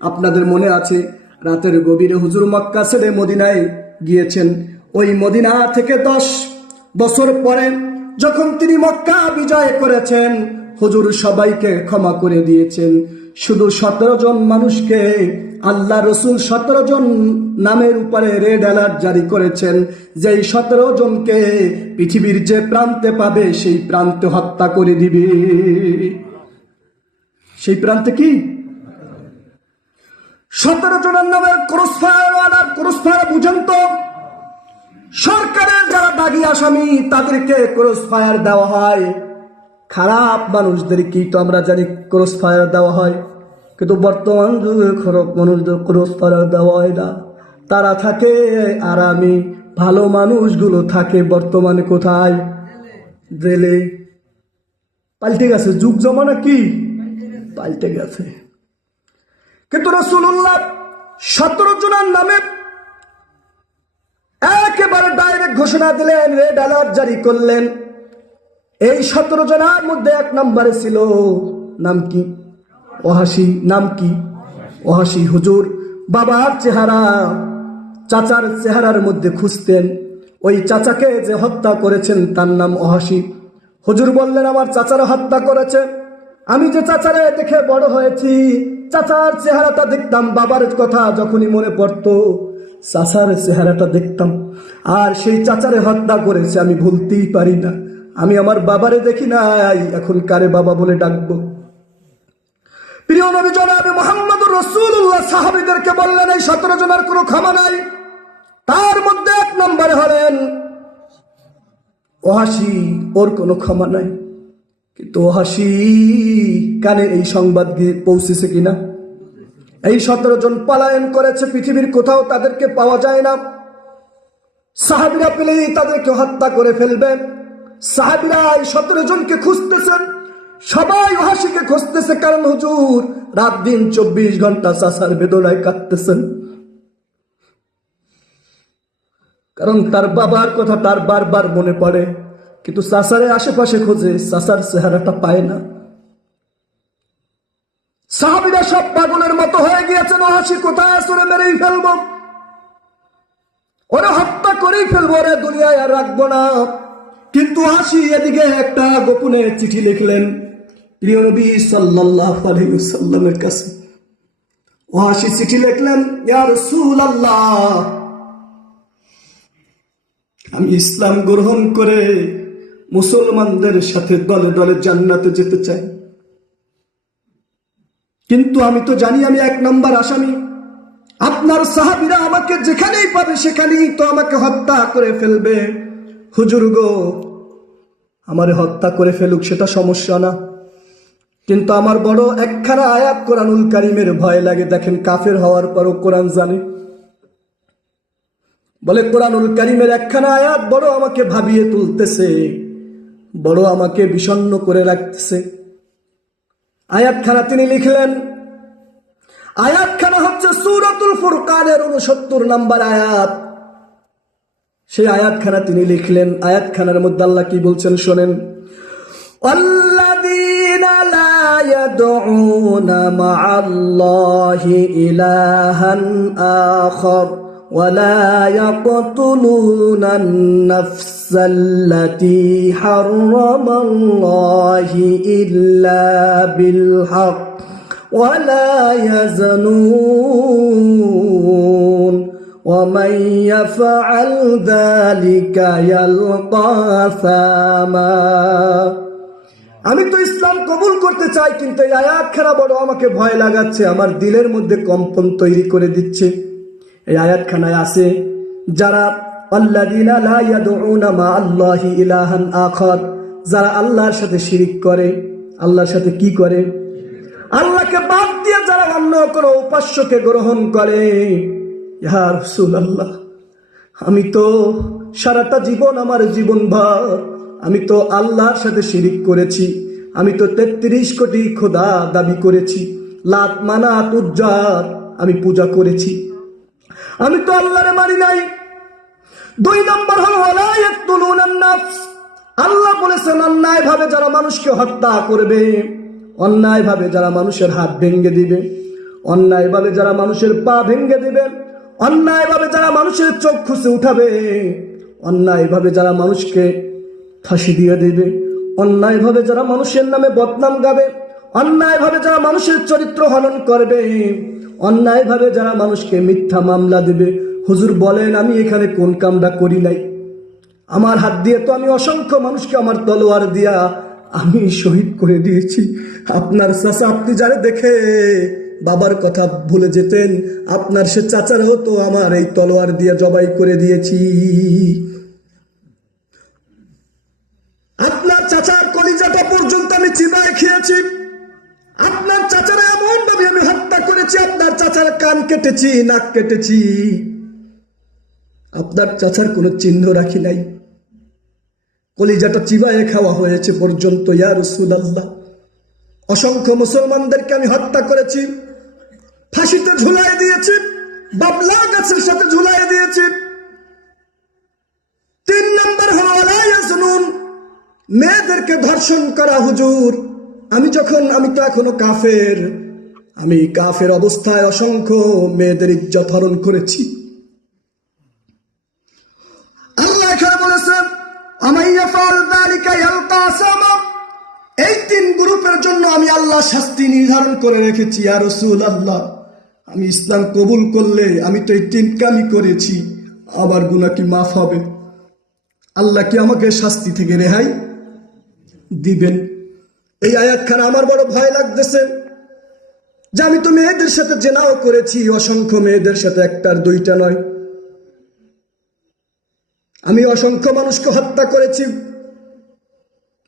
আপনাদের মনে আছে, রাতের গভীরে হুজুর মক্কা ছেড়ে মদিনায় গিয়েছেন। ওই মদিনা থেকে দশ বছর পরে যখন তিনি মক্কা বিজয় করেছেন, হুজুর সবাইকে ক্ষমা করে দিয়েছেন। শুধু সতেরো জন মানুষকে আল্লাহ রসুল সতেরো জন নামের উপরে রেড অ্যালার্ট জারি করেছেন, যেই সতেরো জনকে পৃথিবীর যে প্রান্তে পাবে, সেই প্রান্তে হত্যা করে দিবে। সেই প্রান্তে কি? সতেরো জনের নামে ক্রস ফায়ার ক্রস ফায়ার বুঝেন তো সরকারের যারা দাগি আসামি, তাদেরকে ক্রস ফায়ার দেওয়া হয়। খারাপ মানুষদেরকে তো আমরা জানি ক্রস ফায়ার দেওয়া হয়। কিন্তু বর্তমান যুগে খারাপ মানুষদের ক্রস ফায়ার দেওয়া হয় না। তারা থাকে আর আমি, ভালো মানুষগুলো থাকে বর্তমানে কোথায়? পাল্টে গেছে, যুগ জমানা কি? পাল্টে গেছে। কিন্তু রসুল্লাহ সতেরো জনের নামে একেবারে ডাইরেক্ট ঘোষণা দিলেন রেড অ্যালার্ট জারি করলেন। এই সতেরো জনের মধ্যে এক নম্বরে ছিল নাম কি? ওহাসি। নাম কি? ওহাসি হুজুর। বাবার চেহারা চাচার চেহারার মধ্যে খুঁজতেন। ওই চাচাকে যে হত্যা করেছেন, তার নাম অহাসি হুজুর বললেন, আমার চাচারা হত্যা করেছে। আমি যে চাচারে দেখে বড় হয়েছি, চাচার চেহারাটা দেখতাম বাবার কথা যখনই মনে পড়তো। চাচার চেহারাটা দেখতাম, আর সেই চাচারে হত্যা করেছে আমি ভুলতেই পারি না। আমি আমার বাবারে দেখি নাই, এখন কারে বাবা বলে ডাকবো? প্রিয় নবী জনাবে মোহাম্মদ রসুল্লাহ সাহাবিদেরকে বললেন, এই সতেরো জনের কোনো ক্ষমা নাই। তার মধ্যে এক নম্বরে হলেন ওহাসি ওর কোনো ক্ষমা নাই। কিন্তু হাসি? কানে এই সংবাদ পৌঁছেছে কিনা? এই সতেরো জন পলায়ন করেছে পৃথিবীর কোথাও, তাদেরকে পাওয়া যায় না। সাহাবিরা পেলেই তাদেরকে হত্যা করে ফেলবে। সাহাবিরা এই সতেরো জনকে খুঁজতেছেন। সবাই হাসিকে খুঁজতেছে, কারণ হুজুর রাত দিন চব্বিশ ঘণ্টা চাষার বেদনায় কাটতেছেন কারণ তার বাবার কথা তার বারবার মনে পড়ে। কিন্তু সাসারের আশেপাশে খোঁজে চাষার চেহারাটা পায় না। সাহাবিরা সব পাগলের মতো হয়ে গিয়েছেন হাসি কোথায় আসলে মেরেই ফেলব। ওরা হত্যা করেই ফেলব রে দুনিয়ায় আর রাখব না। কিন্তু হাসি এদিকে একটা গোপনে চিঠি লিখলেন প্রিয় নবী আলাইহি কাছে। ও হাসি চিঠি লিখলেন, ইয়া রাসূলুল্লাহ, আমি ইসলাম গ্রহণ করে মুসলমানদের সাথে দলে দলে জান্নাতে যেতে চাই কিন্তু আমি তো জানি আমি এক নম্বর আসামি। আপনার সাহাবিরা আমাকে যেখানেই পাবে সেখানেই তো আমাকে হত্যা করে ফেলবে। হুজুর গো, আমারে হত্যা করে ফেলুক, সেটা সমস্যা না। কিন্তু আমার বড় একখানা আয়াত কোরআনুল কারিমের ভয় লাগে। দেখেন, কাফের হওয়ার পরও কোরআন জানে। বলে, কোরআনুল কারিমের একখানা আয়াত বড় আমাকে ভাবিয়ে তুলতেছে। বড় আমাকে বিষণ্ণ করে রাখতেছে আয়াতখানা তিনি লিখলেন আয়াতখানা হচ্ছে সুরতুল ফুরকানের উনসত্তর নাম্বার আয়াত সেই আয়াতখানা তিনি লিখলেন আয়াতখানার মধ্যে আল্লাহ কি বলছেন শোনেন الذين لا يدعون مع الله إلها آخر ولا يقتلون النفس التي حرم الله إلا بالحق ولا يزنون ومن يفعل ذلك يلقى ثاما আমি তো ইসলাম কবুল করতে চাই কিন্তু এই আয়াত খানা বড় আমাকে ভয় লাগাচ্ছে আমার দিলের মধ্যে কম্পন তৈরি করে দিচ্ছে এই আয়াতখানায় আছে, যারা আল্লাহি ইলাহান আখার, যারা আল্লাহর সাথে শিরিক করে, আল্লাহর সাথে কি করে? আল্লাহকে বাদ দিয়ে যারা অন্য কোনো উপাস্যকে গ্রহণ করে। ইয়া রাসূলুল্লাহ, আমি তো সারাটা জীবন আমার জীবন ভর আমি তো আল্লাহর সাথে শিরিক করেছি, আমি তো তেত্রিশ কোটি খোদা দাবি করেছি, লাত মানাত উজ্জার আমি পূজা করেছি। আমি তো আল্লাহরে মারি নাই। দুই নম্বর হল আল্লাহ বলেছেন অন্যায় ভাবে যারা মানুষকে হত্যা করবে অন্যায় ভাবে যারা মানুষের হাত ভেঙে দিবে, অন্যায়ভাবে যারা মানুষের পা ভেঙে দিবে, অন্যায়ভাবে যারা মানুষের চোখ খুশি উঠাবে, অন্যায়ভাবে যারা মানুষকে ফাঁসি দিয়ে দেবে, অন্যায়ভাবে যারা মানুষের নামে বদনাম গাবে, অন্যায়ভাবে যারা মানুষের চরিত্র হনন করবে অন্যায়ভাবে যারা মানুষকে মিথ্যা মামলা দেবে, হুজুর বলেন, আমি এখানে কোন কামটা করি নাই। আমার হাত দিয়ে তো আমি অসংখ্য মানুষকে আমার তলোয়ার দিয়া আমি শহীদ করে দিয়েছি। আপনার চাচা, আপনি যারা দেখে বাবার কথা ভুলে যেতেন, আপনার সে চাচারাও তো আমার এই তলোয়ার দিয়ে জবাই করে দিয়েছি। আপনার চাচার কলিজাটা পর্যন্ত আমি চিবায় খেয়েছি। আপনার চাচারা এমন ভাবে আমি হত্যা করেছি চাচার কান কেটেছি, নাক কেটেছি। আপনার চাচার কোনো চিহ্ন রাখি নাই। কলিজাটা চিবায়ে খাওয়া হয়েছে পর্যন্ত, ইয়া রসুলাল্লাহ। অসংখ্য মুসলমানদেরকে আমি হত্যা করেছি। ফাঁসিতে ঝুলাই দিয়েছি, বাবলা গাছের সাথে ঝুলাই দিয়েছি। তিন নম্বর হলো আলাইয়া শুনুন মেয়েদেরকে ধর্ষণ করা হুজুর। আমি যখন, আমি তো এখনও কাফের। আমি কাফের অবস্থায় অসংখ্য মেয়েদের ইজ্জত হরণ করেছি। আল্লাহ এখানে বলেছেন এই তিন গ্রুপের জন্য আমি আল্লাহ শাস্তি নির্ধারণ করে রেখেছি আর রসুল আল্লাহ আমি ইসলাম কবুল করলে আমি তো এই তিন কামই করেছি, আবার গুণা কি মাফ হবে? আল্লাহ কি আমাকে শাস্তি থেকে রেহাই দিবেন? এই আয়াতখানা আমার বড় ভয় লাগতেছে। যে আমি তো মেয়েদের সাথে জেনাও করেছি, অসংখ্য মেয়েদের সাথে একটার দুইটা নয়। আমি অসংখ্য মানুষকে হত্যা করেছি,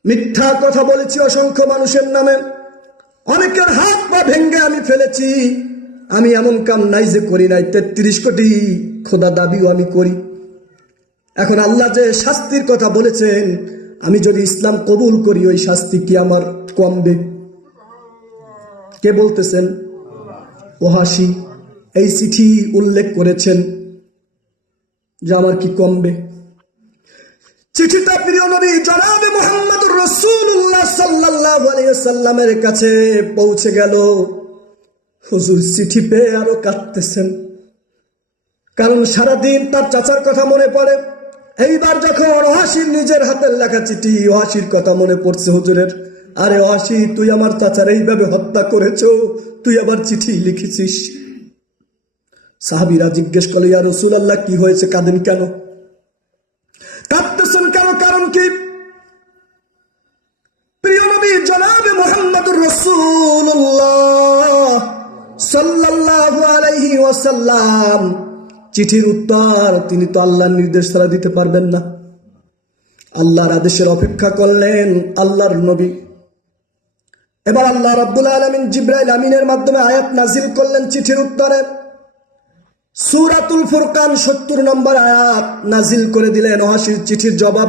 মিথ্যা কথা বলেছি অসংখ্য মানুষের নামে। অনেকের হাত পা ভেঙ্গে আমি ফেলেছি, আমি এমন কাম নাই যে করি নাই, তেত্রিশ কোটি খোদা দাবিও আমি করি। এখন আল্লাহ যে শাস্তির কথা বলেছেন, আমি যদি ইসলাম কবুল করি, ওই শাস্তি কি আমার কমবে? কে বলতেছেন? ওহাসি। এই চিঠি উল্লেখ করেছেন যে আমার কি কমবে। চিঠিটা প্রিয় নবী, জনাবে মোহাম্মদ রসুল্লাহ সাল্লাহ সাল্লামের কাছে পৌঁছে গেল। হুজুর চিঠি পেয়ে আরও কাঁদতেছেন। কারণ সারাদিন তার চাচার কথা মনে পড়ে। এইবার যখন অহাসির নিজের হাতের লেখা চিঠি অহাসির কথা মনে পড়ছে হুজুরের। আরে অহাসি তুই আমার চাচার এইভাবে হত্যা করেছ? তুই আবার চিঠি লিখেছিস? সাহাবিরা জিজ্ঞেস করলে, ইয়া রসুল আল্লাহ কি হয়েছে? কাঁদেন কেন? কাঁদতেছেন কেন? কারণ কি? প্রিয় নবী, জনাবে মোহাম্মদুর রসুল্লাহ সাল্লাল্লাহু আলাইহি ওয়াসাল্লাম। চিঠির উত্তর তিনি তো আল্লাহর নির্দেশ ছাড়া দিতে পারবেন না। আল্লাহর আদেশের অপেক্ষা করলেন আল্লাহর নবী। এবার আল্লাহ রব্দুল আলমিন জিব্রাইল আমিনের মাধ্যমে আয়াত নাজিল করলেন চিঠির উত্তরে। সুরাতুল ফুরকান সত্তর নম্বর আয়াত নাজিল করে দিলেন। ওহাসির চিঠির জবাব